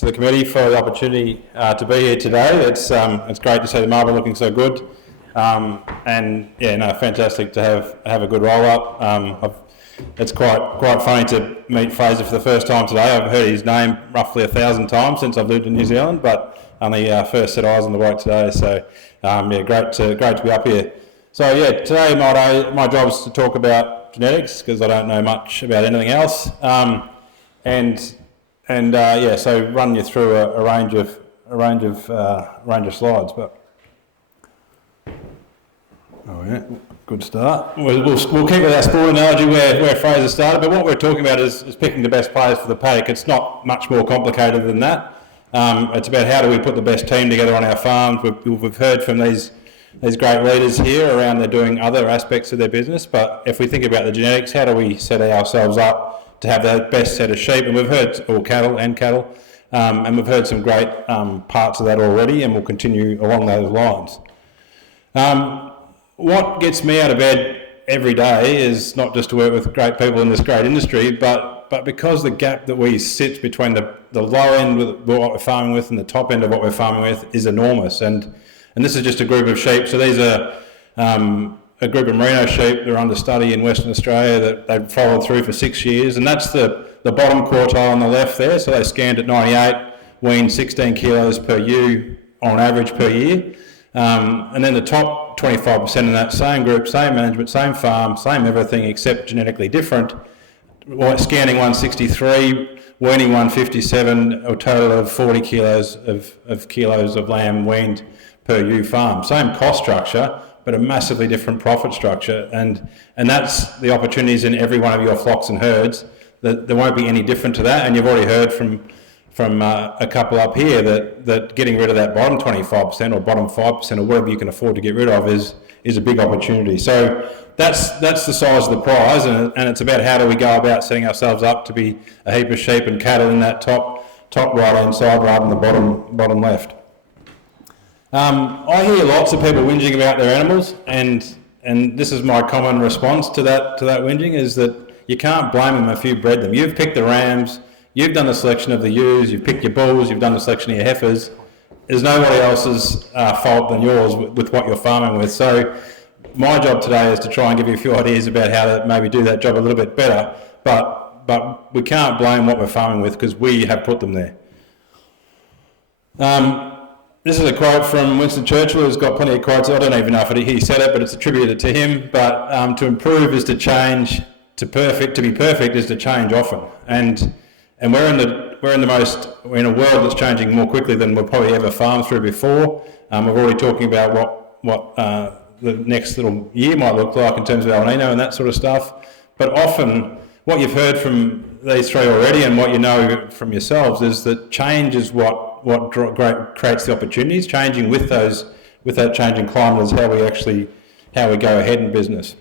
to the committee for the opportunity to be here today. It's great to see the Marlborough looking so good, and yeah, no, fantastic to have a good roll up. It's quite funny to meet Fraser for the first time today. I've heard his name roughly 1,000 times since I've lived in New Zealand, but only first set eyes on the bloke today. So yeah, great to be up here. So yeah, today my job is to talk about genetics because I don't know much about anything else, and yeah, so run you through a range of slides. But oh yeah, good start. We'll keep with our sport analogy where Fraser started, but what we're talking about is picking the best players for the paddock. It's not much more complicated than that. It's about how do we put the best team together on our farms. We've heard from these great leaders here around they're doing other aspects of their business, but if we think about the genetics, how do we set ourselves up to have the best set of sheep? And we've heard, or cattle, and we've heard some great parts of that already, and we'll continue along those lines. What gets me out of bed every day is not just to work with great people in this great industry, but because the gap that we sit between the low end of what we're farming with and the top end of what we're farming with is enormous. And this is just a group of sheep. So these are a group of merino sheep that are under study in Western Australia that they've followed through for 6 years. And that's the bottom quartile on the left there. So they scanned at 98, weaned 16 kilos per ewe on average per year. And then the top 25% in that same group, same management, same farm, same everything except genetically different, scanning 163, weaning 157, a total of 40 kilos of lamb weaned per ewe farm. Same cost structure, but a massively different profit structure, and that's the opportunities in every one of your flocks and herds. That there won't be any different to that, and you've already heard from a couple up here that getting rid of that bottom 25% or bottom 5% or whatever you can afford to get rid of is a big opportunity. So that's the size of the prize, and it's about how do we go about setting ourselves up to be a heap of sheep and cattle in that top right hand side rather than the bottom left. I hear lots of people whinging about their animals, and this is my common response to that whinging, is that you can't blame them if you bred them. You've picked the rams, you've done the selection of the ewes, you've picked your bulls, you've done the selection of your heifers. There's nobody else's fault than yours with what you're farming with. So my job today is to try and give you a few ideas about how to maybe do that job a little bit better, but we can't blame what we're farming with because we have put them there. This is a quote from Winston Churchill, who's got plenty of quotes. I don't even know if he said it, but it's attributed to him. But to improve is to change, to be perfect is to change often. And we're in a world that's changing more quickly than we've probably ever farmed through before. We're already talking about what the next little year might look like in terms of El Nino and that sort of stuff. But often what you've heard from these three already and what you know from yourselves is that change is what creates the opportunities. Changing with that changing climate is how we go ahead in business.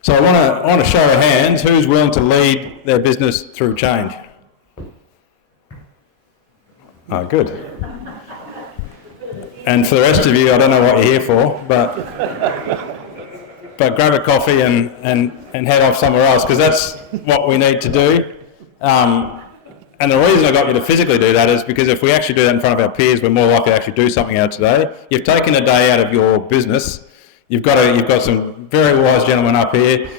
So I want to show of hands who's willing to lead their business through change. Oh, good. And for the rest of you, I don't know what you're here for, but grab a coffee and head off somewhere else, because that's what we need to do. And the reason I got you to physically do that is because if we actually do that in front of our peers, we're more likely to actually do something out today. You've taken a day out of your business. You've got some very wise gentlemen up here,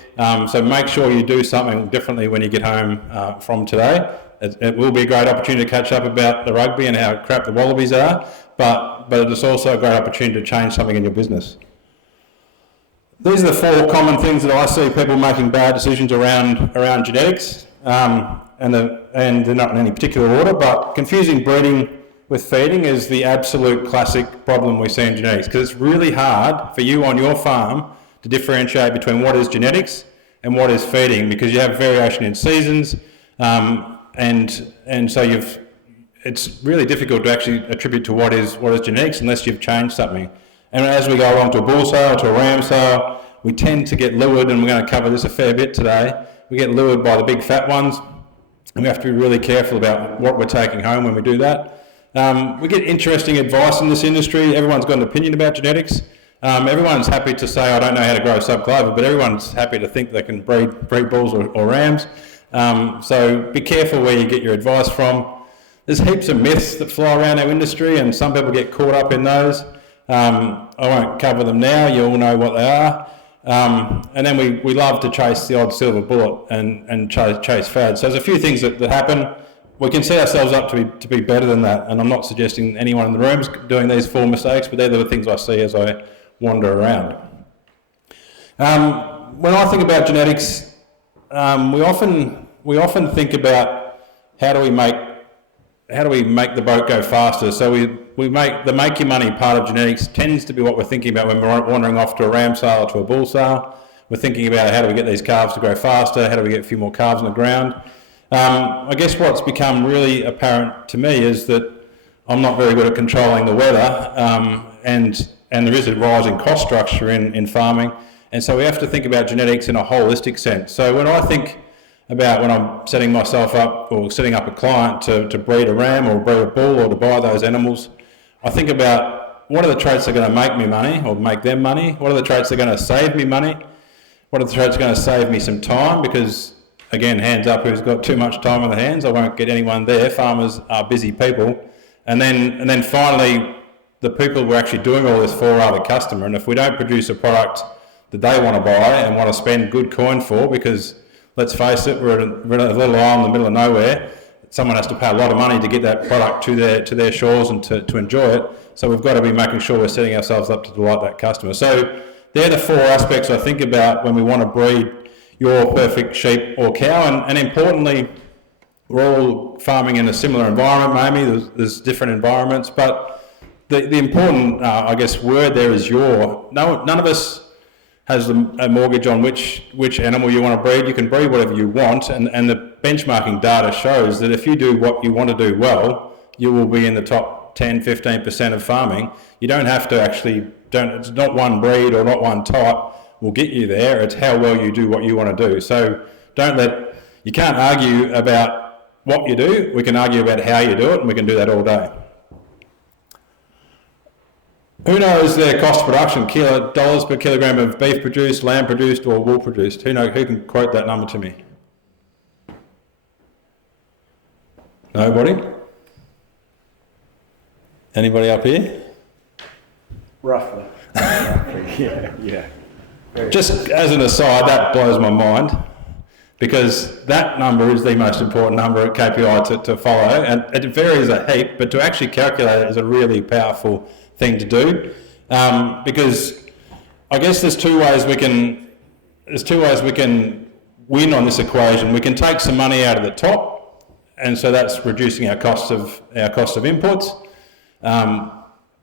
so make sure you do something differently when you get home from today. It will be a great opportunity to catch up about the rugby and how crap the Wallabies are, but it's also a great opportunity to change something in your business. These are the four common things that I see people making bad decisions around genetics, and they're not in any particular order, but confusing breeding with feeding is the absolute classic problem we see in genetics, because it's really hard for you on your farm to differentiate between what is genetics and what is feeding, because you have variation in seasons, and so it's really difficult to actually attribute to what is genetics unless you've changed something. And as we go along to a bull sale, to a ram sale, we tend to get lured, and we're going to cover this a fair bit today. We get lured by the big fat ones, and we have to be really careful about what we're taking home when we do that. We get interesting advice in this industry. Everyone's got an opinion about genetics. Everyone's happy to say, I don't know how to grow subclavian, but everyone's happy to think they can breed bulls or rams. So be careful where you get your advice from. there's heaps of myths that fly around our industry, and some people get caught up in those. I won't cover them now, you all know what they are. And then we love to chase the odd silver bullet and chase fads. So there's a few things that happen. We can set ourselves up to be better than that, and I'm not suggesting anyone in the room's doing these 4 mistakes, but they're the things I see as I wander around. When I think about genetics, we often think about how do we make the boat go faster. So we make the make your money part of genetics tends to be what we're thinking about when we're wandering off to a ram sale or to a bull sale. We're thinking about how do we get these calves to grow faster, how do we get a few more calves on the ground. I guess what's become really apparent to me is that I'm not very good at controlling the weather, and there is a rising cost structure in farming, and so we have to think about genetics in a holistic sense. So when I think about when I'm setting myself up or setting up a client to breed a ram or breed a bull or to buy those animals, I think about what are the traits that are going to make me money or make them money, what are the traits that are going to save me money, what are the traits that are going to save me some time, because again, hands up who's got too much time on their hands, I won't get anyone there, farmers are busy people. And then finally, the people we're actually doing all this for are the customer, and if we don't produce a product that they want to buy and want to spend good coin for, because let's face it, we're in a little island in the middle of nowhere, someone has to pay a lot of money to get that product to their shores and to enjoy it, so we've got to be making sure we're setting ourselves up to delight that customer. So they're the 4 aspects I think about when we want to breed your perfect sheep or cow, and importantly, we're all farming in a similar environment. Maybe there's different environments, but the important, I guess, word there is your. None of us has a mortgage on which animal you want to breed. You can breed whatever you want, and the benchmarking data shows that if you do what you want to do well, you will be in the top 10-15% of farming. You don't have to actually. It's not one breed or not one type will get you there, it's how well you do what you want to do. So you can't argue about what you do, we can argue about how you do it, and we can do that all day. Who knows their cost of production, dollars per kilogram of beef produced, lamb produced or wool produced? Who can quote that number to me? Nobody? Anybody up here? Roughly. Yeah. Just as an aside, that blows my mind, because that number is the most important number at KPI to follow, and it varies a heap, but to actually calculate it is a really powerful thing to do, because I guess there's two ways we can win on this equation. We can take some money out of the top, and so that's reducing our cost of inputs.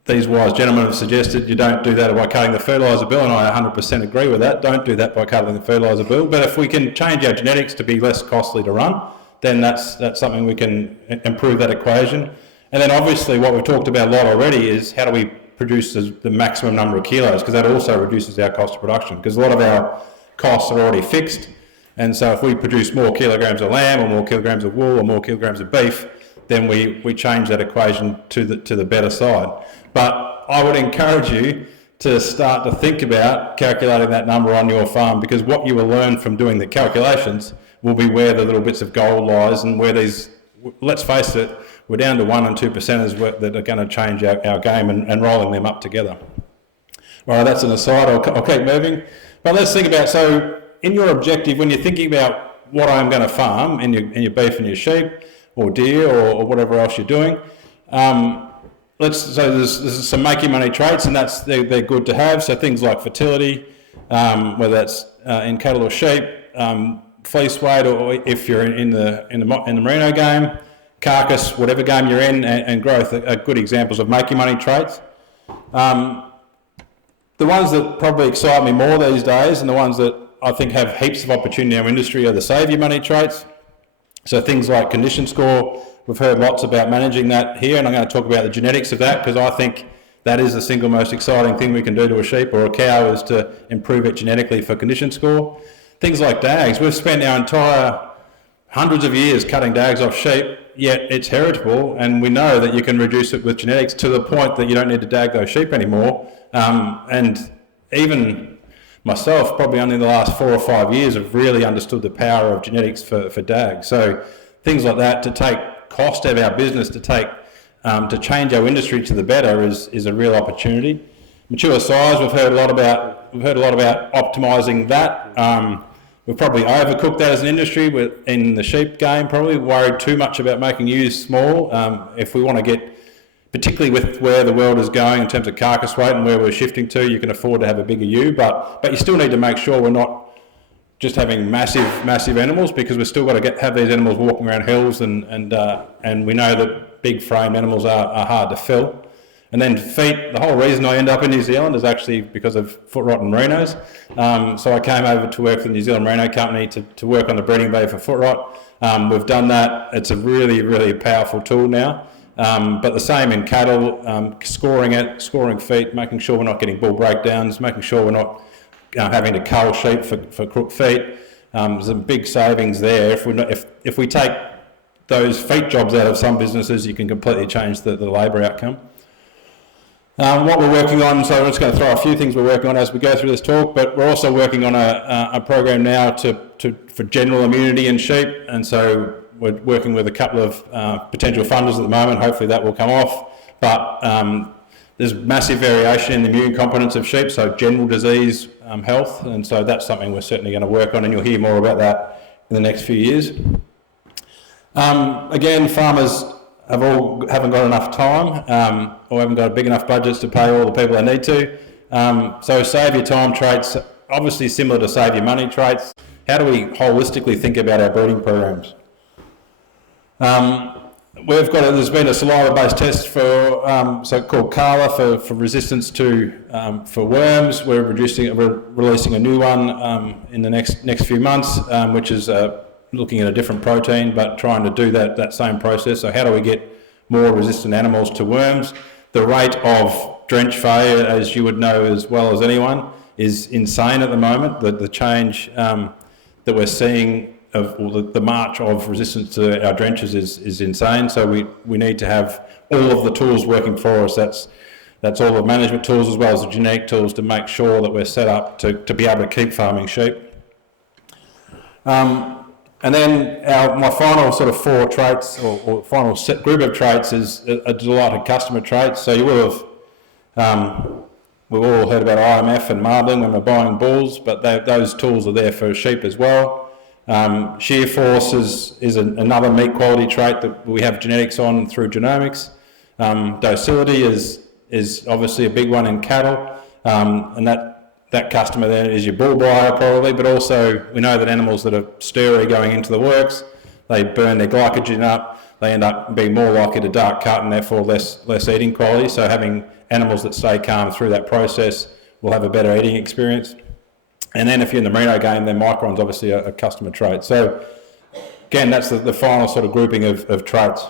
These wise gentlemen have suggested you don't do that by cutting the fertiliser bill, and I 100% agree with that. Don't do that by cutting the fertiliser bill. But if we can change our genetics to be less costly to run, then that's something we can improve that equation. And then obviously what we've talked about a lot already is how do we produce the maximum number of kilos, because that also reduces our cost of production, because a lot of our costs are already fixed. And so if we produce more kilograms of lamb or more kilograms of wool or more kilograms of beef, then we change that equation to the better side. But I would encourage you to start to think about calculating that number on your farm, because what you will learn from doing the calculations will be where the little bits of gold lies, and where these, let's face it, we're down to 1% and 2% that are going to change our game, and rolling them up together. All right, that's an aside, I'll keep moving. But let's think about, so in your objective, when you're thinking about what I'm going to farm in your beef and your sheep, or deer, or whatever else you're doing, there's some make your money traits, and they're good to have. So things like fertility, whether that's in cattle or sheep, fleece weight, or if you're in the merino game, carcass, whatever game you're in, and growth are good examples of make your money traits. The ones that probably excite me more these days, and the ones that I think have heaps of opportunity in our industry, are the save your money traits. So things like condition score, we've heard lots about managing that here, and I'm going to talk about the genetics of that, because I think that is the single most exciting thing we can do to a sheep or a cow, is to improve it genetically for condition score. Things like dags, we've spent our entire hundreds of years cutting dags off sheep, yet it's heritable, and we know that you can reduce it with genetics to the point that you don't need to dag those sheep anymore. And even myself, probably only in the last 4 or 5 years, have really understood the power of genetics for dags. So things like that, to take cost of our business to change our industry to the better is a real opportunity. Mature size, we've heard a lot about optimising that. We've probably overcooked that as an industry in the sheep game, probably worried too much about making ewes small. If we want to get, particularly with where the world is going in terms of carcass weight and where we're shifting to, you can afford to have a bigger ewe, but you still need to make sure we're not just having massive animals, because we've still got to have these animals walking around hills, and we know that big frame animals are hard to fill. And then feet, the whole reason I end up in New Zealand is actually because of foot rot and merinos. So I came over to work for the New Zealand Merino Company to work on the breeding bay for foot rot. We've done that. It's a really, really powerful tool now. But the same in cattle, scoring feet, making sure we're not getting bull breakdowns, making sure we're not having to cull sheep for crook feet. There's some big savings there. If we take those feet jobs out of some businesses, you can completely change the labour outcome. What we're working on, so I'm just going to throw a few things we're working on as we go through this talk, but we're also working on a program now for general immunity in sheep, and so we're working with a couple of potential funders at the moment. Hopefully that will come off, but there's massive variation in the immune competence of sheep, so general disease health, and so that's something we're certainly going to work on, and you'll hear more about that in the next few years. Again, farmers haven't got enough time, or haven't got big enough budgets to pay all the people they need to. So save your time traits, obviously similar to save your money traits. How do we holistically think about our breeding programs? There's been a saliva-based test called Kala for resistance for worms. We're releasing a new one in the next few months, which is looking at a different protein, but trying to do that same process. So how do we get more resistant animals to worms? The rate of drench failure, as you would know as well as anyone, is insane at the moment. The change that we're seeing the march of resistance to our drenches is insane. So we need to have all of the tools working for us. That's all the management tools as well as the genetic tools to make sure that we're set up to be able to keep farming sheep. And then my final sort of 4 traits, or final group of traits, is a delighted customer trait. So you will have, we've all heard about IMF and marbling when we're buying bulls, but those tools are there for sheep as well. Shear force is another meat quality trait that we have genetics on through genomics. Docility is obviously a big one in cattle, and that customer then is your bull buyer probably, but also we know that animals that are stirry going into the works, they burn their glycogen up, they end up being more likely to dark cut and therefore less eating quality. So having animals that stay calm through that process will have a better eating experience. And then if you're in the merino game, then micron's obviously a customer trait. So again, that's the final sort of grouping of traits.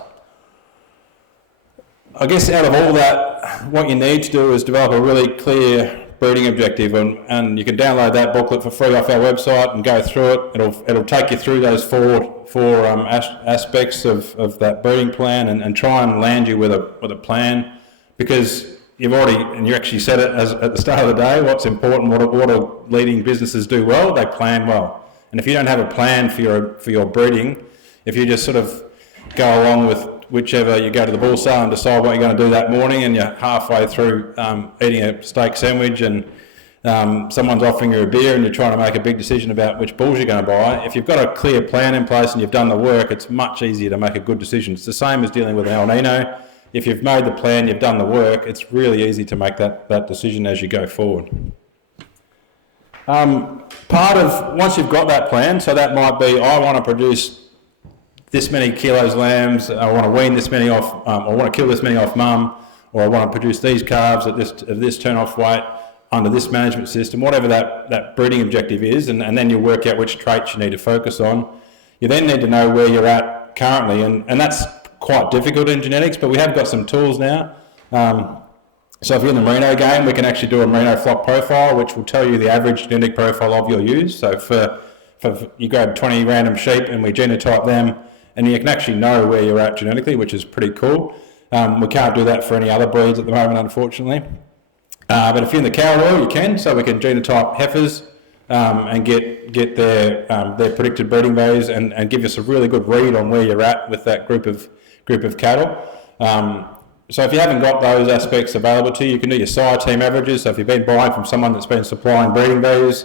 I guess out of all that, what you need to do is develop a really clear breeding objective, and you can download that booklet for free off our website and go through it. It'll take you through those four aspects of that breeding plan and try and land you with a plan, because you actually said it at the start of the day. What's important? What do leading businesses do well? They plan well. And if you don't have a plan for your breeding, if you just sort of go along with whichever, you go to the bull sale and decide what you're going to do that morning, and you're halfway through eating a steak sandwich, and someone's offering you a beer and you're trying to make a big decision about which bulls you're going to buy. If you've got a clear plan in place and you've done the work, it's much easier to make a good decision. It's the same as dealing with an El Nino. If you've made the plan, you've done the work, it's really easy to make that decision as you go forward. Once you've got that plan, so that might be, I want to produce this many kilos lambs, I want to wean this many off, I want to kill this many off mum, or I want to produce these calves at this turn-off weight under this management system, whatever that breeding objective is, and then you work out which traits you need to focus on. You then need to know where you're at currently, and that's quite difficult in genetics, but we have got some tools now. So if you're in the merino game, we can actually do a merino flock profile, which will tell you the average genetic profile of your ewes. So for you grab 20 random sheep and we genotype them, and you can actually know where you're at genetically, which is pretty cool. We can't do that for any other breeds at the moment, unfortunately. But if you're in the cow world, you can. So we can genotype heifers and get their predicted breeding values and give us a really good read on where you're at with that group of group of cattle. So if you haven't got those aspects available to you, you can do your sire team averages. So if you've been buying from someone that's been supplying breeding bees,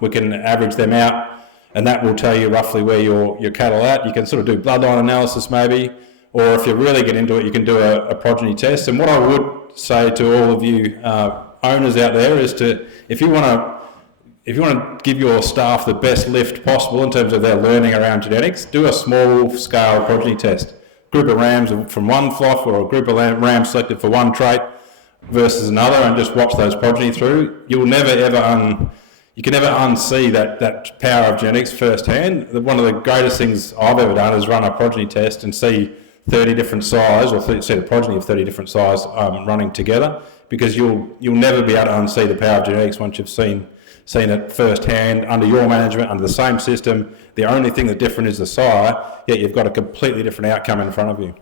we can average them out, and that will tell you roughly where your cattle are at. You can sort of do bloodline analysis maybe, or if you really get into it, you can do a progeny test. And what I would say to all of you owners out there is if you want to give your staff the best lift possible in terms of their learning around genetics, do a small scale progeny test. Group of rams from one flock, or a group of rams selected for one trait versus another, and just watch those progeny through. You'll never ever you can never unsee that power of genetics firsthand. One of the greatest things I've ever done is run a progeny test and see 30 different sires, or see the progeny of 30 different sires running together, because you'll never be able to unsee the power of genetics once you've seen it firsthand under your management, under the same system. The only thing that's different is the sire, yet you've got a completely different outcome in front of you.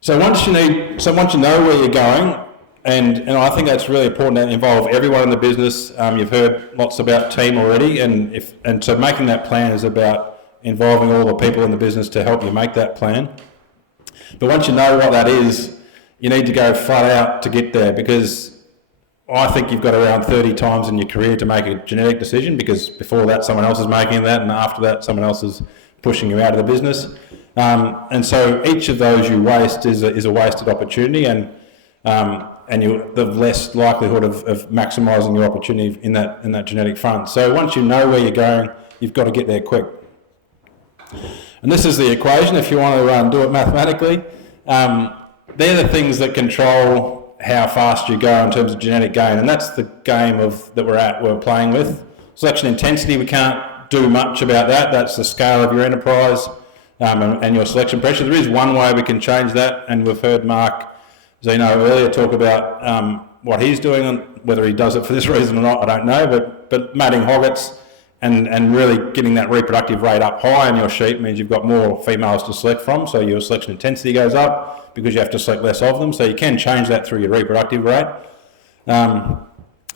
So once you know where you're going, and I think that's really important to involve everyone in the business. You've heard lots about team already, and so making that plan is about involving all the people in the business to help you make that plan. But once you know what that is, you need to go flat out to get there, because I think you've got around 30 times in your career to make a genetic decision, because before that someone else is making that, and after that someone else is pushing you out of the business. And so each of those you waste is a wasted opportunity, and you the less likelihood of maximising your opportunity in that genetic front. So once you know where you're going, you've got to get there quick. And this is the equation if you want to do it mathematically. They're the things that control how fast you go in terms of genetic gain, and that's the game that we're playing with. Selection intensity, we can't do much about that. That's the scale of your enterprise and your selection pressure. There is one way we can change that, and we've heard Mark Zeno earlier talk about what he's doing, and whether he does it for this reason or not, I don't know, but mating hoggets and really getting that reproductive rate up high in your sheep means you've got more females to select from, so your selection intensity goes up because you have to select less of them, so you can change that through your reproductive rate.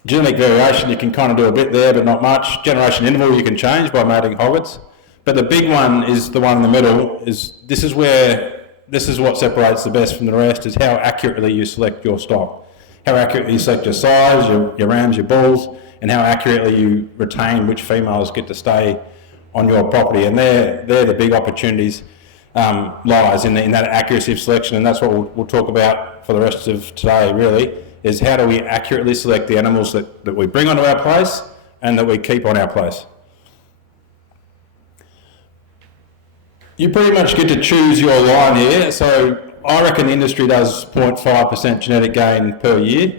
Genetic variation, you can kind of do a bit there, but not much. Generation interval you can change by mating hoggets, but the big one is the one in the middle. This is what separates the best from the rest, is how accurately you select your stock, how accurately you select your sires, your rams, your bulls, and how accurately you retain which females get to stay on your property. And they're the big opportunities lies in that accuracy of selection, and that's what we'll talk about for the rest of today really, is how do we accurately select the animals that we bring onto our place and that we keep on our place. You pretty much get to choose your line here. So I reckon the industry does 0.5% genetic gain per year.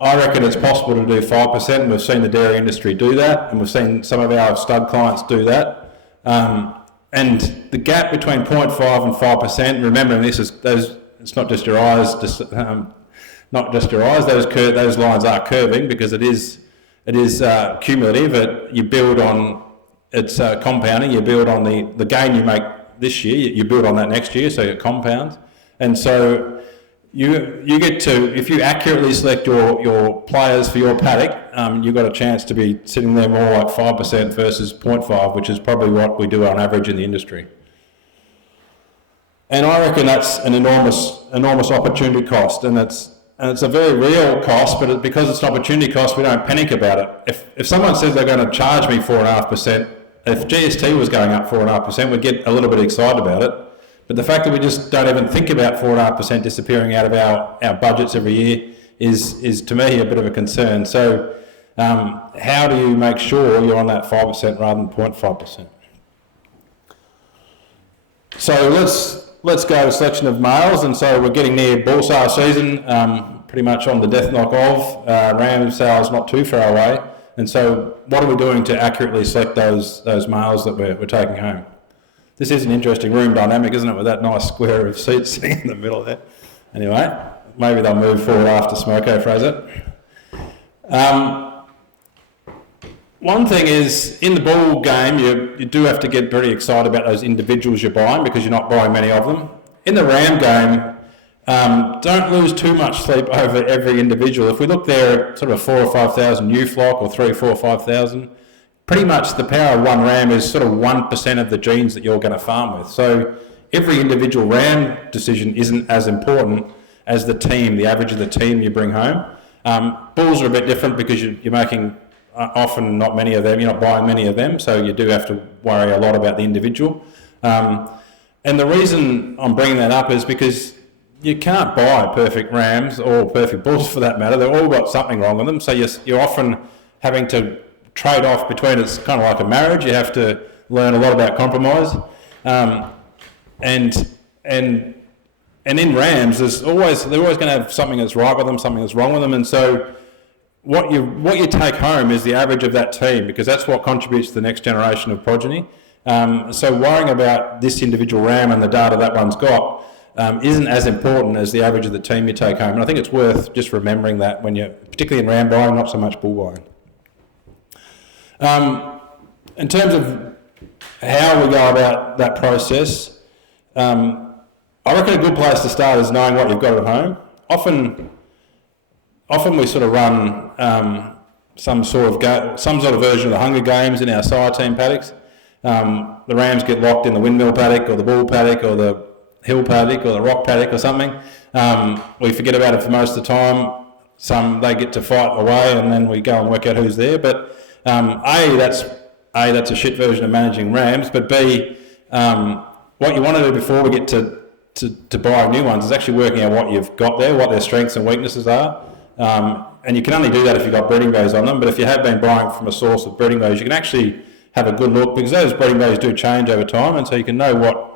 I reckon it's possible to do 5%, and we've seen the dairy industry do that, and we've seen some of our stud clients do that. And the gap between 0.5 and 5%, remembering this is it's not just your eyes, not just your eyes. Those lines are curving because it is cumulative. You build on it's compounding. You build on the gain you make this year. You build on that next year, so it compounds. And so you get to, if you accurately select your players for your paddock, you've got a chance to be sitting there more like 5% versus 0.5, which is probably what we do on average in the industry. And I reckon that's an enormous opportunity cost, and it's a very real cost, but because it's an opportunity cost, we don't panic about it. If someone says they're going to charge me 4.5%, if GST was going up 4.5%, we'd get a little bit excited about it. But the fact that we just don't even think about 4.5% disappearing out of our budgets every year is to me a bit of a concern. So how do you make sure you're on that 5% rather than 0.5%? So let's go to selection of males, and so we're getting near bull sale season, pretty much on the death knock of. Ram sales not too far away, and so what are we doing to accurately select those males that we're taking home? This is an interesting room dynamic, isn't it, with that nice square of seats sitting in the middle there. Anyway, maybe they'll move forward after Smoko, Fraser. One thing is, in the bull game, you do have to get pretty excited about those individuals you're buying because you're not buying many of them. In the ram game, don't lose too much sleep over every individual. If we look there at sort of 4,000 or 5,000 new flock, or 3,000, 4,000, 5,000, pretty much the power of one ram is sort of 1% of the genes that you're going to farm with. So every individual ram decision isn't as important as the team, the average of the team you bring home. Bulls are a bit different because you're making often not many of them, you're not buying many of them, so you do have to worry a lot about the individual. And the reason I'm bringing that up is because you can't buy perfect rams or perfect bulls for that matter. They've all got something wrong with them, so you're often having to trade off between, it's kind of like a marriage, you have to learn a lot about compromise. And in rams, they're always going to have something that's right with them, something that's wrong with them, and so what you take home is the average of that team, because that's what contributes to the next generation of progeny. So worrying about this individual ram and the data that one's got isn't as important as the average of the team you take home. And I think it's worth just remembering that when you're, particularly in ram buying, not so much bull buying. In terms of how we go about that process, I reckon a good place to start is knowing what you've got at home. Often we sort of run some sort of version of the Hunger Games in our sire team paddocks. The rams get locked in the windmill paddock or the bull paddock or the hill paddock or the rock paddock or something. We forget about it for most of the time. They get to fight away and then we go and work out who's there. But that's a shit version of managing rams. But B, what you want to do before we get to buying new ones is actually working out what you've got there, what their strengths and weaknesses are. And you can only do that if you've got breeding values on them. But if you have been buying from a source of breeding values, you can actually have a good look, because those breeding values do change over time, and so you can know what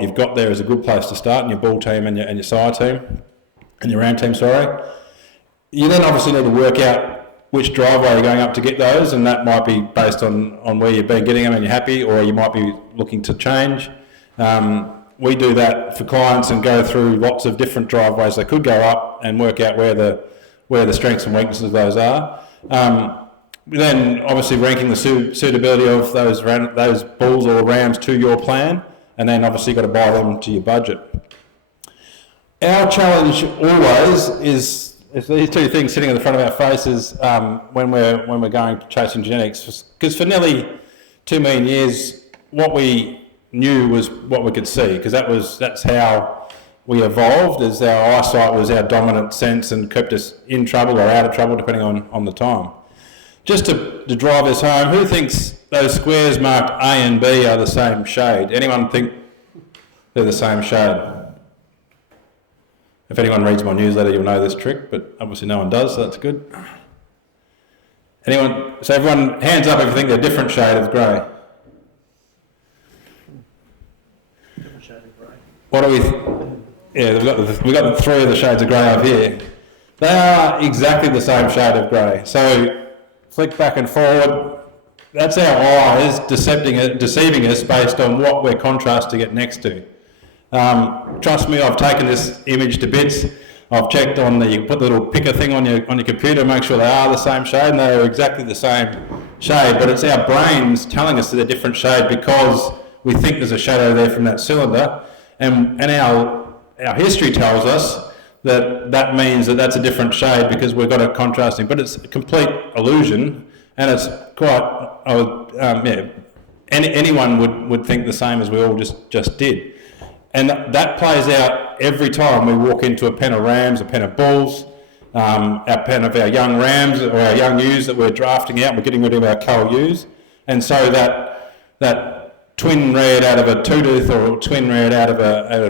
you've got there is a good place to start in your bull team and your sire team, and your ram team, sorry. You then obviously need to work out which driveway you're going up to get those, and that might be based on where you've been getting them and you're happy, or you might be looking to change. We do that for clients and go through lots of different driveways they could go up and work out where the strengths and weaknesses of those are. Then obviously ranking the suitability of those bulls or rams to your plan, and then obviously you've got to buy them to your budget. Our challenge always is these two things sitting in the front of our faces when we're going chasing genetics, because for nearly 2 million years what we knew was what we could see, because that's how we evolved, as our eyesight was our dominant sense and kept us in trouble or out of trouble depending on the time. Just to drive this home, who thinks those squares marked A and B are the same shade? Anyone think they're the same shade? If anyone reads my newsletter, you'll know this trick, but obviously no one does, so that's good. Anyone? So everyone, hands up if you think they're a different shade of grey. Different shade of grey. What do we? Yeah, we've got the 3 of the shades of grey up here. They are exactly the same shade of grey. So flick back and forward. That's our eyes deceiving us based on what we're contrasting it next to. Trust me, I've taken this image to bits. I've checked you put the little picker thing on your computer, make sure they are the same shade, and they are exactly the same shade. But it's our brains telling us that they're a different shade because we think there's a shadow there from that cylinder, and our history tells us that means that that's a different shade because we've got it contrasting, but it's a complete illusion, and it's quite, anyone would think the same as we all just did. And that plays out every time we walk into a pen of rams, a pen of bulls, our pen of our young rams or our young ewes that we're drafting out, we're getting rid of our cull ewes, and so that twin red out of a two-tooth or twin red out of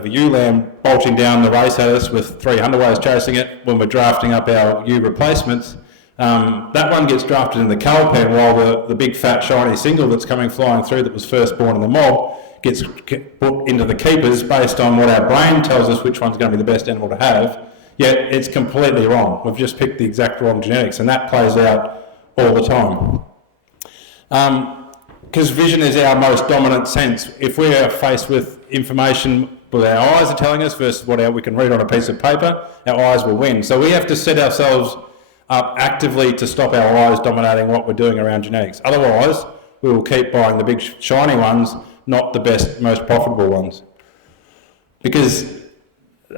a ewe lamb bolting down the race at us with 3 underways chasing it when we're drafting up our ewe replacements, that one gets drafted in the cull pen while the big fat shiny single that's coming flying through that was first born in the mob gets put into the keepers based on what our brain tells us which one's going to be the best animal to have, yet it's completely wrong. We've just picked the exact wrong genetics, and that plays out all the time. Because vision is our most dominant sense. If we are faced with information what our eyes are telling us versus what we can read on a piece of paper, our eyes will win. So we have to set ourselves up actively to stop our eyes dominating what we're doing around genetics. Otherwise, we will keep buying the big shiny ones, not the best, most profitable ones. Because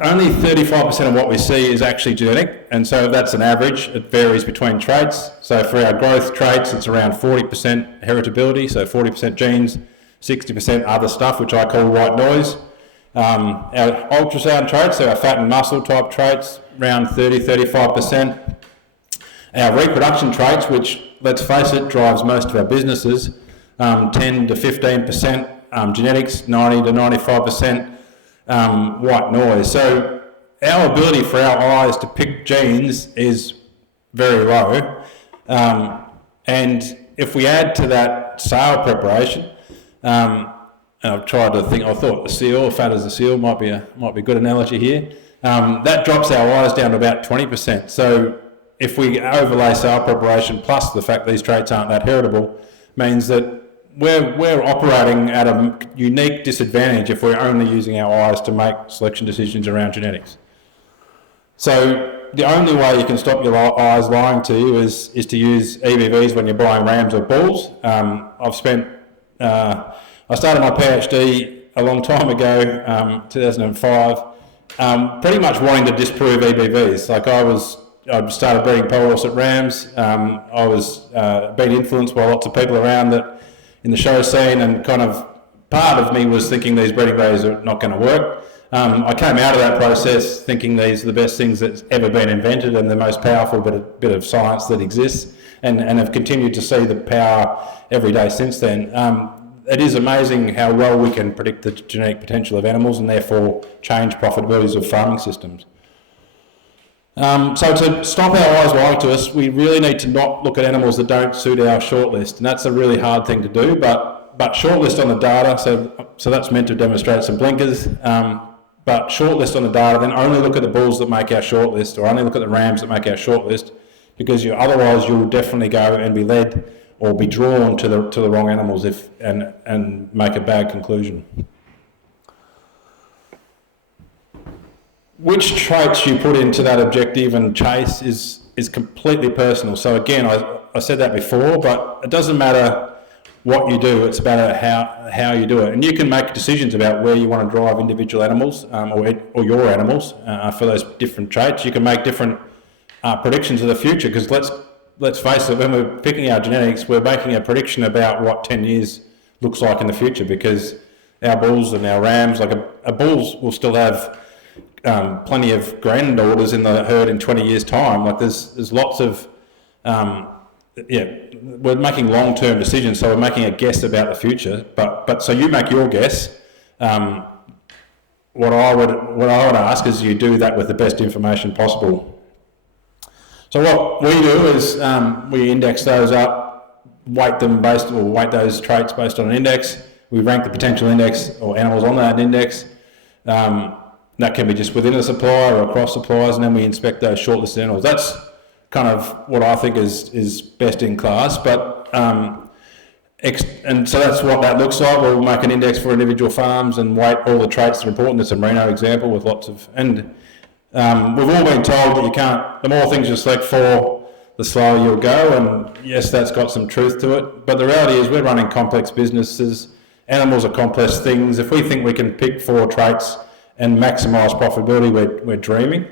only 35% of what we see is actually genetic, and so that's an average. It varies between traits. So for our growth traits, it's around 40% heritability, so 40% genes, 60% other stuff, which I call white noise. Our ultrasound traits, so our fat and muscle type traits, around 30-35%. Our reproduction traits, which, let's face it, drives most of our businesses, 10-15%, genetics, 90-95%, white noise. So our ability for our eyes to pick genes is very low. And if we add to that sale preparation, and I've tried to think, I thought the seal, fat as the seal might be a good analogy here. That drops our eyes down to about 20%. So if we overlay sale preparation plus the fact these traits aren't that heritable, means that we're operating at a unique disadvantage if we're only using our eyes to make selection decisions around genetics. So the only way you can stop your eyes lying to you is to use EVVs when you're buying rams or bulls. I started my PhD a long time ago, 2005, pretty much wanting to disprove EVVs. Like I started breeding pole horse at rams. I was being influenced by lots of people around that in the show scene, and kind of part of me was thinking these breeding values are not going to work. I came out of that process thinking these are the best things that's ever been invented and the most powerful bit of science that exists, and have continued to see the power every day since then. It is amazing how well we can predict the genetic potential of animals and therefore change profitabilities of farming systems. So to stop our eyes lying to us, we really need to not look at animals that don't suit our shortlist, and that's a really hard thing to do, but shortlist on the data, so that's meant to demonstrate some blinkers, but shortlist on the data, then only look at the bulls that make our shortlist, or only look at the rams that make our shortlist, because otherwise you'll definitely go and be led or be drawn to the wrong animals and make a bad conclusion. Which traits you put into that objective and chase is completely personal. So again, I said that before, but it doesn't matter what you do, it's about how you do it. And you can make decisions about where you want to drive individual animals or your animals for those different traits. You can make different predictions of the future, because let's face it, when we're picking our genetics, we're making a prediction about what 10 years looks like in the future, because our bulls and our rams, like a bulls will still have plenty of granddaughters in the herd in 20 years' time. Like there's lots of, we're making long-term decisions, so we're making a guess about the future. But so you make your guess. What I would ask is you do that with the best information possible. So what we do is we index those up, weight those traits based on an index. We rank the potential index or animals on that index. That can be just within a supplier or across suppliers, and then we inspect those shortlisted animals. That's kind of what I think is best in class. But and so that's what that looks like. We'll make an index for individual farms and weight all the traits that are important. There's a merino example with lots of, and we've all been told that you can't, the more things you select for, the slower you'll go, and yes, that's got some truth to it. But the reality is we're running complex businesses. Animals are complex things. If we think we can pick 4 traits and maximise profitability, we're dreaming.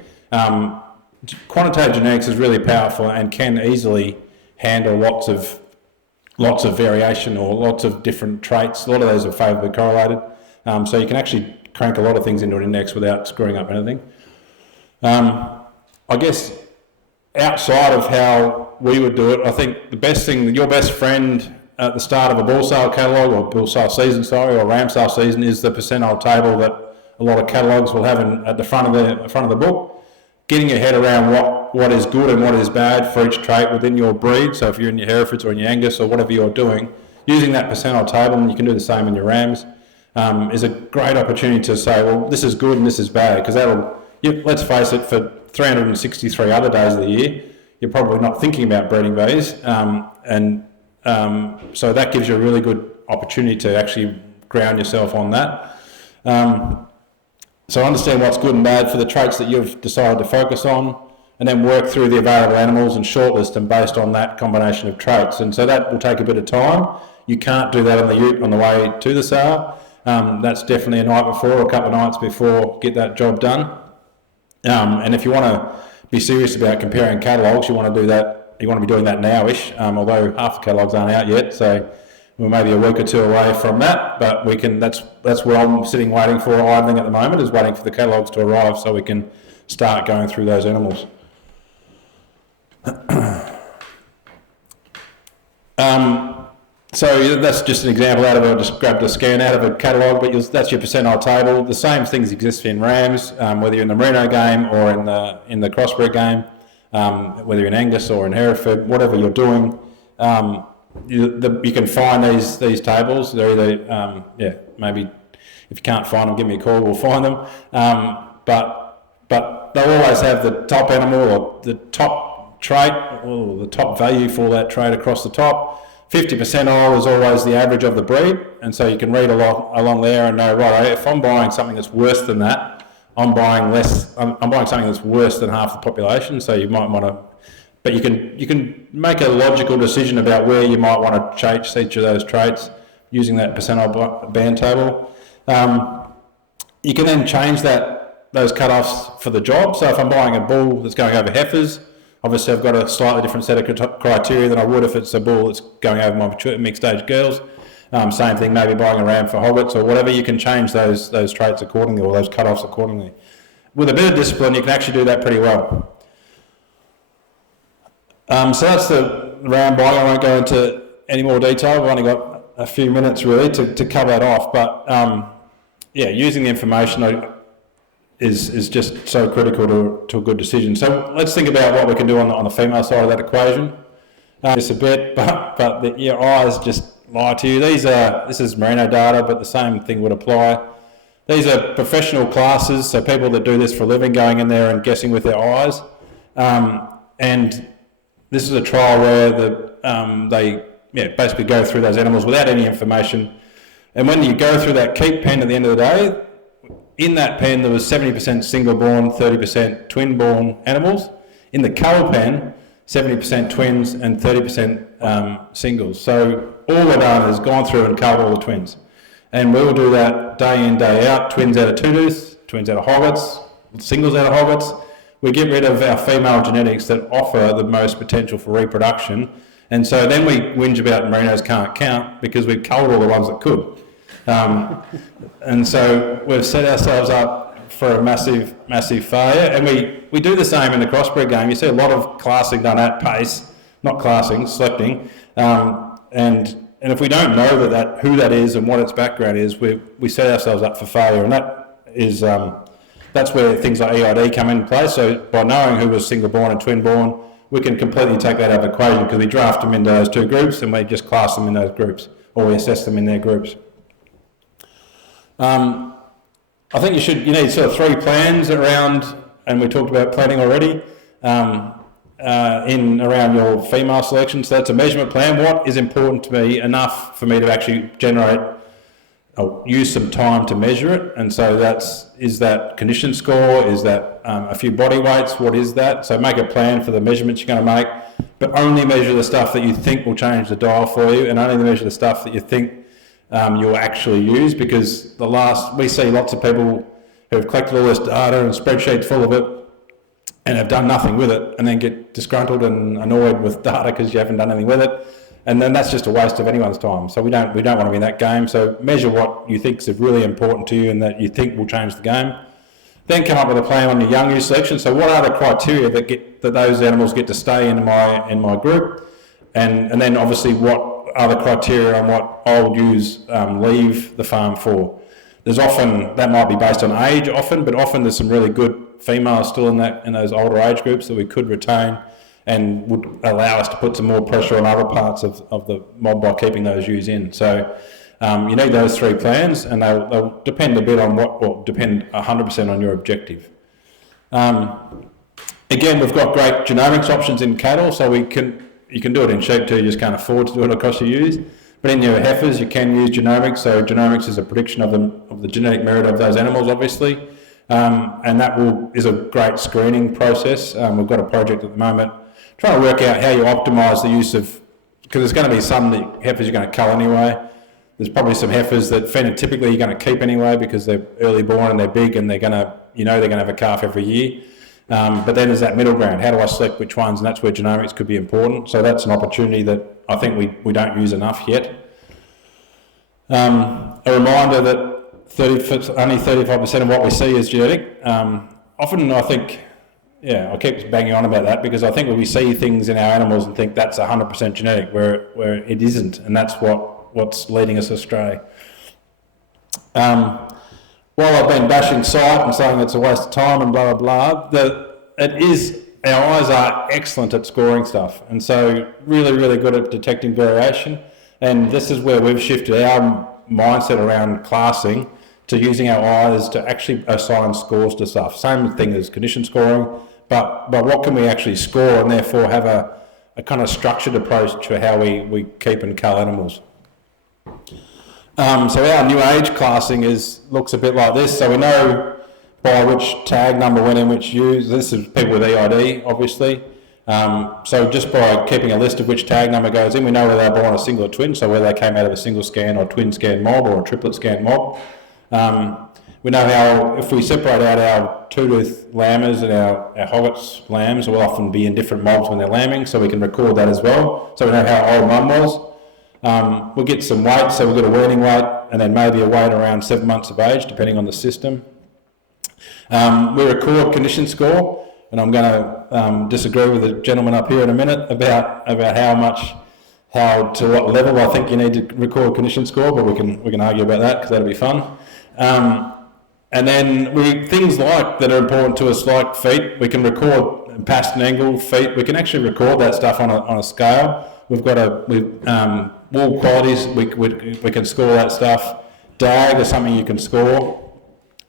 Quantitative genetics is really powerful and can easily handle lots of variation or lots of different traits. A lot of those are favourably correlated. So you can actually crank a lot of things into an index without screwing up anything. I guess outside of how we would do it, I think the best thing, your best friend at the start of a bull sale catalogue, or bull sale season, or ram sale season, is the percentile table that a lot of catalogues will have at the front of the book. Getting your head around what is good and what is bad for each trait within your breed. So if you're in your Herefords or in your Angus or whatever you're doing, using that percentile table, and you can do the same in your rams, is a great opportunity to say, well, this is good and this is bad, because let's face it, for 363 other days of the year, you're probably not thinking about breeding values, so that gives you a really good opportunity to actually ground yourself on that. So understand what's good and bad for the traits that you've decided to focus on, and then work through the available animals and shortlist them based on that combination of traits. And so that will take a bit of time. You can't do that on the ute on the way to the sale. That's definitely a night before or a couple of nights before, get that job done. And if you want to be serious about comparing catalogues, you want to do that. You want to be doing that now-ish. Although half the catalogues aren't out yet, so we're maybe a week or two away from that. But we can. That's where I'm sitting waiting for idling at the moment, is waiting for the catalogues to arrive so we can start going through those animals. So that's just an example out of I just grabbed a scan out of a catalogue, but that's your percentile table. The same things exist in rams, whether you're in the Merino game or in the crossbred game, whether you're in Angus or in Hereford, whatever you're doing, you can find these tables. They're either maybe if you can't find them, give me a call. We'll find them. But they'll always have the top animal or the top trait or the top value for that trait across the top. 50% percentile is always the average of the breed, and so you can read along there and know, right, if I'm buying something that's worse than that, I'm buying something that's worse than half the population. So you might want to, but you can make a logical decision about where you might want to change each of those traits using that percentile band table. You can then change those cut-offs for the job. So if I'm buying a bull that's going over heifers, obviously I've got a slightly different set of criteria than I would if it's a bull that's going over my mixed age girls. Same thing, maybe buying a ram for hoggets or whatever. You can change those traits accordingly, or those cut-offs accordingly. With a bit of discipline, you can actually do that pretty well. So that's the ram buying. I won't go into any more detail. We've only got a few minutes really to cover that off. But using the information is just so critical to a good decision. So let's think about what we can do on the female side of that equation. Just a bit, but your eyes just lie to you. This is Merino data, but the same thing would apply. These are professional classes, so people that do this for a living going in there and guessing with their eyes. And this is a trial where they basically go through those animals without any information. And when you go through that keep pen at the end of the day, in that pen there was 70% single-born, 30% twin-born animals. In the cull pen, 70% twins and 30% singles. So all we've done is gone through and culled all the twins. And we will do that day in, day out, twins out of two-tooth, twins out of hoggets, singles out of hoggets. We get rid of our female genetics that offer the most potential for reproduction. And so then we whinge about merinos can't count because we've culled all the ones that could. And so we've set ourselves up for a massive failure. And we do the same in the crossbred game. You see a lot of classing done at pace, not classing, selecting. And if we don't know who that is and what its background is, we set ourselves up for failure. And that is that's where things like EID come into play. So by knowing who was single-born and twin-born, we can completely take that out of the equation because we draft them into those two groups and we just class them in those groups, or we assess them in their groups. I think you need sort of 3 plans around, and we talked about planning already, around your female selection. So that's a measurement plan. What is important to me enough for me to actually generate or use some time to measure it? And so is that condition score? Is that a few body weights? What is that? So make a plan for the measurements you're going to make, but only measure the stuff that you think will change the dial for you, and only measure the stuff that you think you'll actually use, because we see lots of people who have collected all this data and spreadsheets full of it and have done nothing with it, and then get disgruntled and annoyed with data because you haven't done anything with it, and then that's just a waste of anyone's time. So we don't want to be in that game. So measure what you think is really important to you and that you think will change the game. Then come up with a plan on your young use selection. So what are the criteria that those animals get to stay in my group, and then obviously what are the criteria on what old ewes leave the farm for. There's often, that might be based on age but often there's some really good females still in those older age groups that we could retain and would allow us to put some more pressure on other parts of the mob by keeping those ewes in. So you need those 3 plans, and they'll depend a bit on depend 100% on your objective. Again, we've got great genomics options in cattle, so you can do it in sheep too, you just can't afford to do it across your ewes. But in your heifers, you can use genomics. So genomics is a prediction of the genetic merit of those animals, obviously. And that is a great screening process. We've got a project at the moment trying to work out how you optimise the use of, because there's going to be some heifers you're going to cull anyway. There's probably some heifers that phenotypically you're going to keep anyway because they're early born and they're big and they're going to have a calf every year. But then there's that middle ground. How do I select which ones? And that's where genomics could be important. So that's an opportunity that I think we don't use enough yet. A reminder that only 35% of what we see is genetic. Often I think, I keep banging on about that because I think when we see things in our animals and think that's 100% genetic, where it isn't, and that's what's leading us astray. While I've been bashing sight and saying it's a waste of time and blah, blah, blah, our eyes are excellent at scoring stuff, and so really, really good at detecting variation. And this is where we've shifted our mindset around classing to using our eyes to actually assign scores to stuff. Same thing as condition scoring, but what can we actually score, and therefore have a kind of structured approach to how we keep and cull animals. So our new age classing looks a bit like this. So we know by which tag number went in which use. This is people with EID, obviously. So just by keeping a list of which tag number goes in, we know whether they're born a single or twin, so whether they came out of a single scan or twin scan mob or a triplet scan mob. We know how, if we separate out our two-tooth lambers and our Hoggett's lambs will often be in different mobs when they're lambing, so we can record that as well. So we know how old mum was. We'll get some weight, so we'll get a weaning weight and then maybe a weight around 7 months of age, depending on the system. We record condition score, and I'm going to disagree with the gentleman up here in a minute about how to what level I think you need to record condition score, but we can argue about that because that'll be fun. And then things like that are important to us, like feet, we can record past and angle feet. We can actually record that stuff on a scale. We've got wool qualities. We can score that stuff. DAG is something you can score,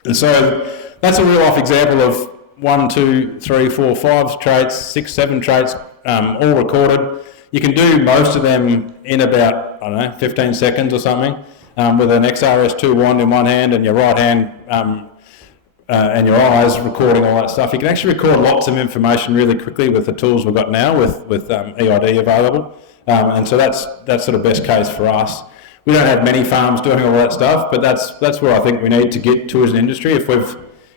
and so that's a real life example of 1, 2, 3, 4, 5 traits, 6, 7 traits, all recorded. You can do most of them in about, 15 seconds or something, with an XRS2 wand in one hand and your right hand and your eyes recording all that stuff. You can actually record lots of information really quickly with the tools we've got now with EID available. And so that's sort of best case for us. We don't have many farms doing all that stuff, but that's where I think we need to get to as an industry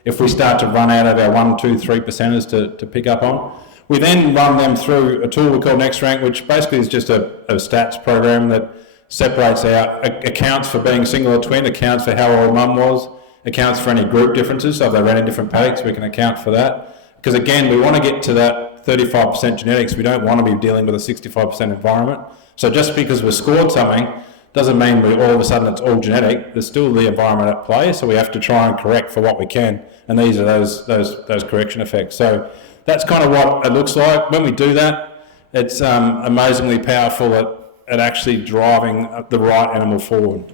if we start to run out of our 1, 2, 3% to pick up on. We then run them through a tool we call neXtgen, which basically is just a stats program that separates out, accounts for being single or twin, accounts for how old mum was, accounts for any group differences, so if they ran in different paddocks, we can account for that. Because again, we want to get to that 35% genetics, we don't want to be dealing with a 65% environment. So just because we've scored something doesn't mean all of a sudden it's all genetic. There's still the environment at play, so we have to try and correct for what we can, and these are those correction effects. So that's kind of what it looks like. When we do that, it's amazingly powerful at actually driving the right animal forward.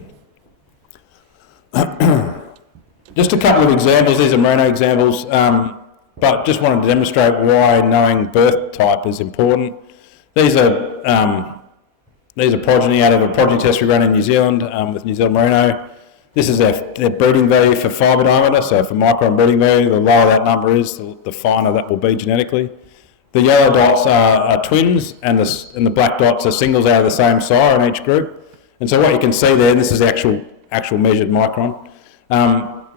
Just a couple of examples. These are merino examples, but just wanted to demonstrate why knowing birth type is important. These are progeny out of a progeny test we ran in New Zealand with New Zealand merino. This is their breeding value for fibre diameter, so for micron breeding value, the lower that number is, the finer that will be genetically. The yellow dots are twins, and the black dots are singles out of the same sire in each group. And so what you can see there, and this is the actual measured micron,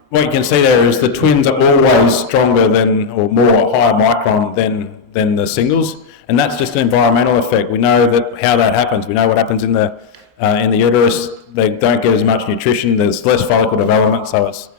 what you can see there is the twins are always stronger than, or more higher micron than the singles, and that's just an environmental effect. We know how that happens. We know what happens in the uterus. They don't get as much nutrition. There's less follicle development, so it's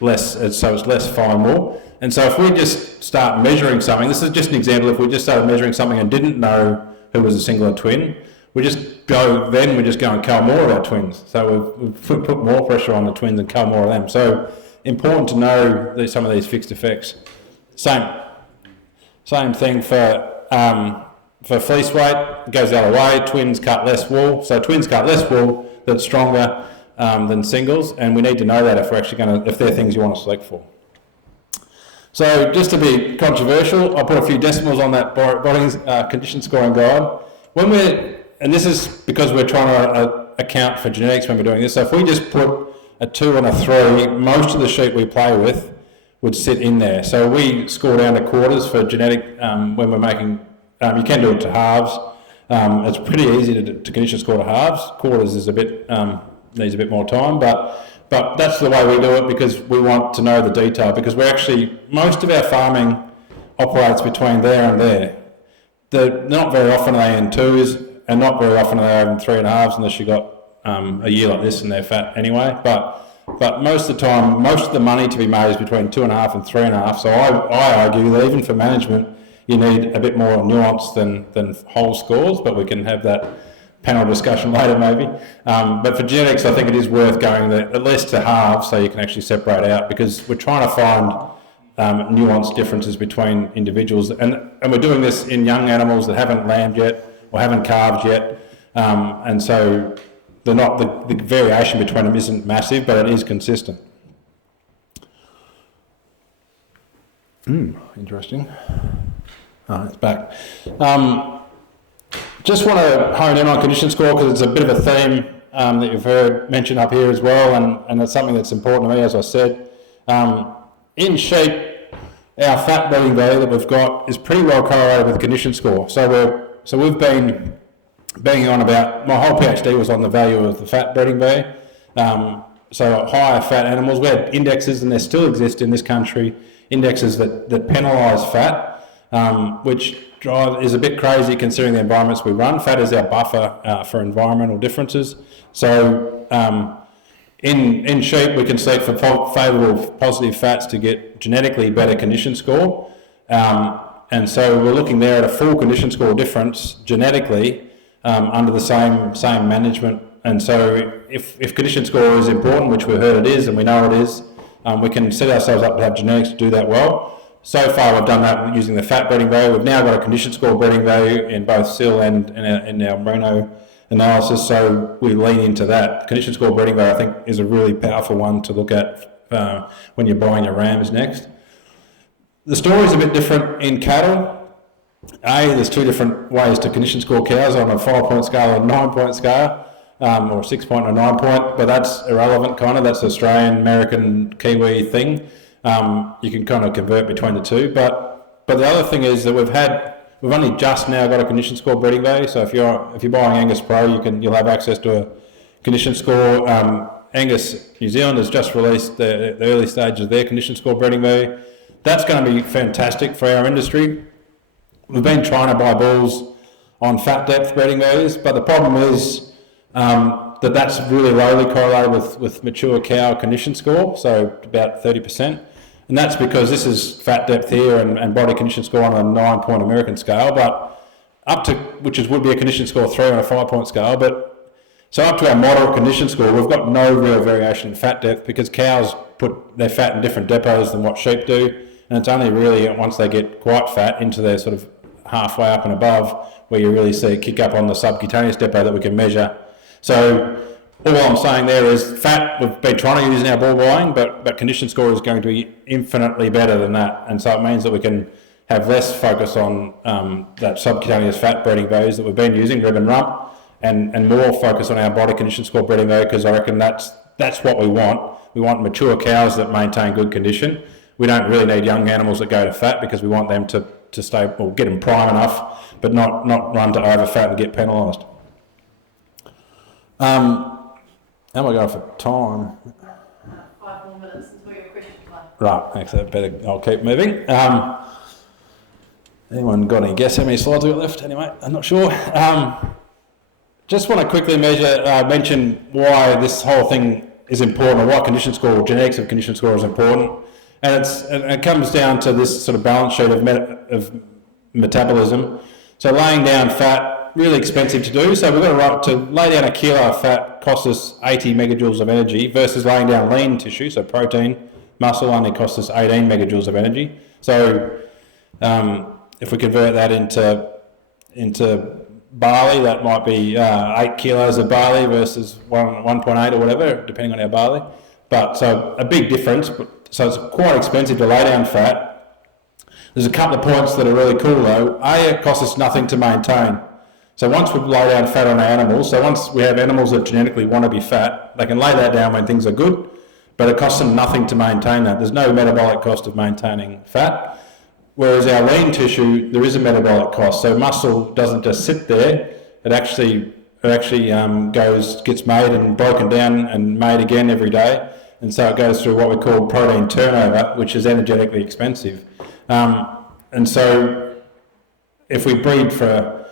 less fine wool. And so if we just start measuring something, this is just an example. If we just started measuring something and didn't know who was a single or twin, we just go and cull more of our twins. So we've put more pressure on the twins and cull more of them. So important to know some of these fixed effects. Same thing for fleece weight. It goes the other way. Twins cut less wool. So twins cut less wool that's stronger than singles, and we need to know that if they're things you want to select for. So just to be controversial, I'll put a few decimals on that body condition scoring guide. And this is because we're trying to account for genetics when we're doing this. So if we just put a 2 and a 3, most of the sheep we play with would sit in there. So we score down to quarters for genetic when we're making, you can do it to halves. It's pretty easy to condition score to halves. Quarters is needs a bit more time, but that's the way we do it because we want to know the detail, because most of our farming, operates between there and there. Not very often are they in 2s, and not very often are they in 3.5s unless you've got a year like this and they're fat anyway. But most of the time, most of the money to be made is between 2.5 and 3.5. So I argue that even for management, you need a bit more nuance than whole scores, but we can have that panel discussion later maybe. But for genetics, I think it is worth going at least to halves so you can actually separate out, because we're trying to find nuanced differences between individuals. And we're doing this in young animals that haven't lambed yet or haven't calved yet. And so the variation between them isn't massive, but it is consistent. Interesting. Oh, it's back. Just want to hone in on condition score because it's a bit of a theme that you've heard mentioned up here as well, and it's something that's important to me, as I said. In sheep, our fat breeding value that we've got is pretty well correlated with condition score. So we've been banging on about, my whole PhD was on the value of the fat breeding value. So higher fat animals, we had indexes, and they still exist in this country, indexes that penalise fat, which is a bit crazy considering the environments we run. Fat is our buffer for environmental differences. So in sheep, we can select for favourable positive fats to get genetically better condition score. And so we're looking there at a full condition score difference genetically under the same management. And so if condition score is important, which we've heard it is and we know it is, we can set ourselves up to have genetics to do that well. So far we've done that using the fat breeding value. We've now got a condition score breeding value in both SIL and in our merino analysis, so we lean into that. Condition score breeding value, I think, is a really powerful one to look at when you're buying your rams next. The story is a bit different in cattle. There's 2 different ways to condition score cows on a 5-point scale or a 9-point scale, or a 6-point or 9-point, but that's irrelevant kind of. That's the Australian, American, Kiwi thing. You can kind of convert between the two, but the other thing is that we've only just now got a condition score breeding value. So if you're buying Angus Pro, you'll have access to a condition score. Angus New Zealand has just released the early stages of their condition score breeding value. That's going to be fantastic for our industry. We've been trying to buy bulls on fat depth breeding values, but the problem is that's really lowly correlated with mature cow condition score, so about 30%. And that's because this is fat depth here and body condition score on a 9-point American scale, but would be a condition score 3 on a 5-point scale. But so up to our moderate condition score, we've got no real variation in fat depth because cows put their fat in different depots than what sheep do, and it's only really once they get quite fat into their sort of halfway up and above where you really see it kick up on the subcutaneous depot that we can measure. So all I'm saying there is fat we've been trying to use in our bull buying, but condition score is going to be infinitely better than that, and so it means that we can have less focus on that subcutaneous fat breeding values that we've been using, rib and rump, and more focus on our body condition score breeding value, because I reckon that's what we want. We want mature cows that maintain good condition. We don't really need young animals that go to fat because we want them to stay, or get them prime enough, but not run to over fat and get penalised. How am I going for time? 5 more minutes until your question time. Right, actually, I'll keep moving. Anyone got any guess how many slides we've got left? Anyway, I'm not sure. Just want to quickly mention why this whole thing is important, or why condition score, genetics of condition score is important. And it comes down to this sort of balance sheet of metabolism. So laying down fat, really expensive to do. So we've got to lay down a kilo of fat costs us 80 megajoules of energy versus laying down lean tissue, so protein, muscle only costs us 18 megajoules of energy. So if we convert that into barley, that might be 8 kilos of barley versus 1.8 or whatever, depending on our barley. But so a big difference. So it's quite expensive to lay down fat. There's a couple of points that are really cool though. It costs us nothing to maintain. So once we lay down fat on our animals, so once we have animals that genetically want to be fat, they can lay that down when things are good, but it costs them nothing to maintain that. There's no metabolic cost of maintaining fat. Whereas our lean tissue, there is a metabolic cost. So muscle doesn't just sit there. It actually gets made and broken down and made again every day. And so it goes through what we call protein turnover, which is energetically expensive. And and so if we breed for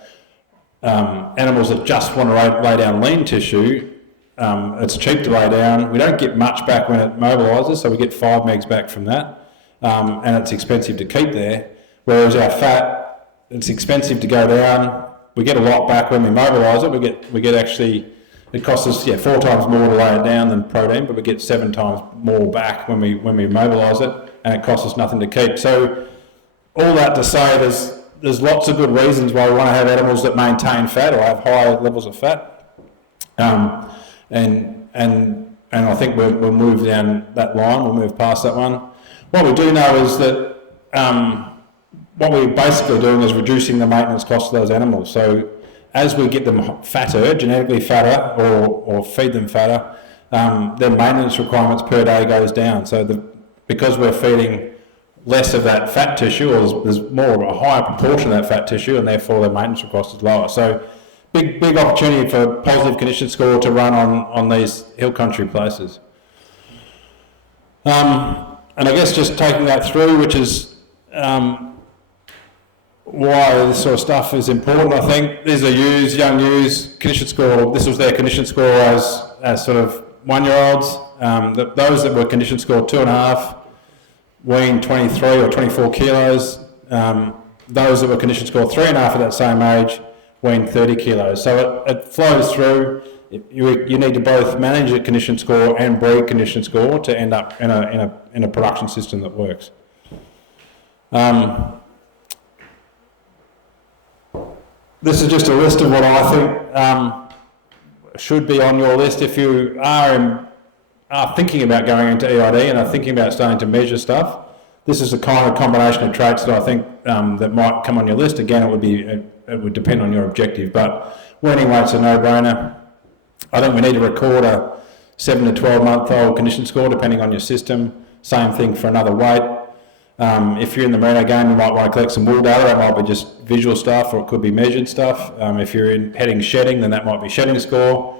animals that just want to lay down lean tissue, it's cheap to lay down. We don't get much back when it mobilises, so we get 5 megs back from that, and it's expensive to keep there. Whereas our fat, it's expensive to go down. We get a lot back when we mobilise it. We get actually, it costs us 4 times more to lay it down than protein, but we get 7 times more back when we mobilise it, and it costs us nothing to keep. So all that to say, there's lots of good reasons why we want to have animals that maintain fat or have high levels of fat, and I think we'll move down that line. We'll move past that one. What we do know is that what we're basically doing is reducing the maintenance cost of those animals. So as we get them fatter, genetically fatter, or feed them fatter, their maintenance requirements per day goes down. So because we're feeding less of that fat tissue, or there's a higher proportion of that fat tissue, and therefore their maintenance cost is lower. So big opportunity for positive condition score to run on these hill country places. And I guess just taking that through, which is why this sort of stuff is important. I think these are young ewes condition score. This was their condition score as sort of 1-year-olds. Those that were condition score 2.5 weighed 23 or 24 kilos. Those that were condition score 3.5 at that same age weighed 30 kilos. So it flows through. You need to both manage a condition score and breed condition score to end up in a production system that works. This is just a list of what I think should be on your list if you are thinking about going into EID and are thinking about starting to measure stuff. This is the kind of combination of traits that I think that might come on your list. Again, it would depend on your objective, but weaning weight's a no-brainer. I think we need to record a 7 to 12 month old condition score depending on your system. Same thing for another weight. If you're in the merino game, you might want to collect some wool data. That might be just visual stuff, or it could be measured stuff. If you're heading shedding, then that might be shedding score.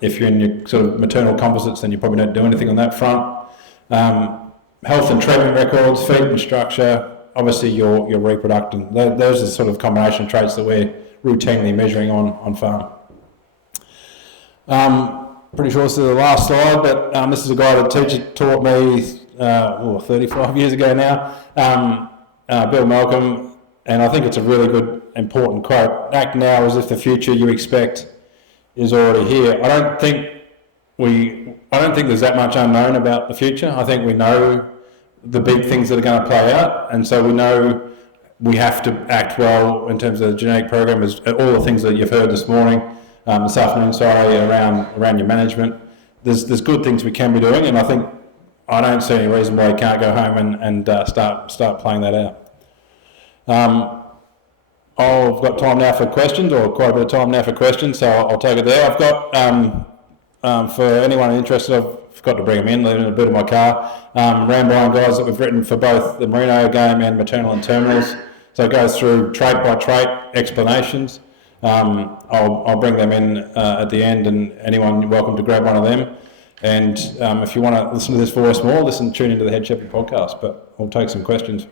If you're in your sort of maternal composites, then you probably don't do anything on that front. Health and treatment records, feed and structure, obviously your reproductive. Those are the sort of combination of traits that we're routinely measuring on farm. Pretty sure this is the last slide, but this is a guy that taught me 35 years ago now, Bill Malcolm, and I think it's a really good, important quote. Act now as if the future you expect is already here. I don't think there's that much unknown about the future. I think we know the big things that are going to play out, and so we know we have to act well in terms of the genetic program, as all the things that you've heard this afternoon, around your management. There's good things we can be doing, and I don't see any reason why you can't go home and start playing that out. I've got time now for questions, or quite a bit of time now for questions, so I'll take it there. I've got, for anyone interested, I've forgot to bring them in, leaving a bit of my car, Rambine guys that we've written for both the merino game and maternal and terminals. So it goes through trait by trait explanations. I'll bring them in at the end, and anyone, you're welcome to grab one of them. And if you want to listen to this voice more, tune into the Head Shepherd podcast, but I'll take some questions.